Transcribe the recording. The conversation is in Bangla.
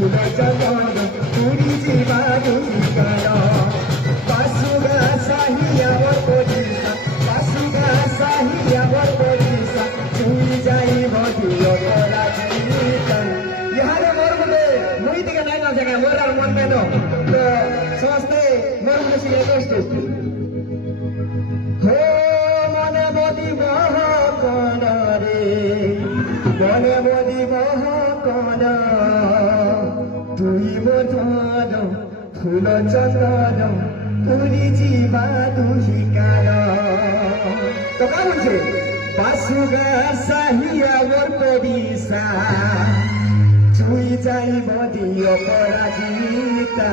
ফুল চন্দন পুরি জীবা দুহিকার বাসুগা সাহিয়া ওর পরিসা বাসুগা সাহিয়া ওর পরিসা তুই যাই বদিও তোরা জীবিতান ইহারে মোর মনে মুই দিকে নাই না জায়গা মোর আর মন মেনো তো সমস্তে মোর মনে ছিল কষ্ট হো মনে বদি মহ কোন রে মনে বদি মহ কোন তুই মধুর ফুল চন্দন পুরি জীবা দুহিকার তো কা বলছে বাসুগা সাহিয়া মোর পরিসা তুই যাই বদি অপরাজিতা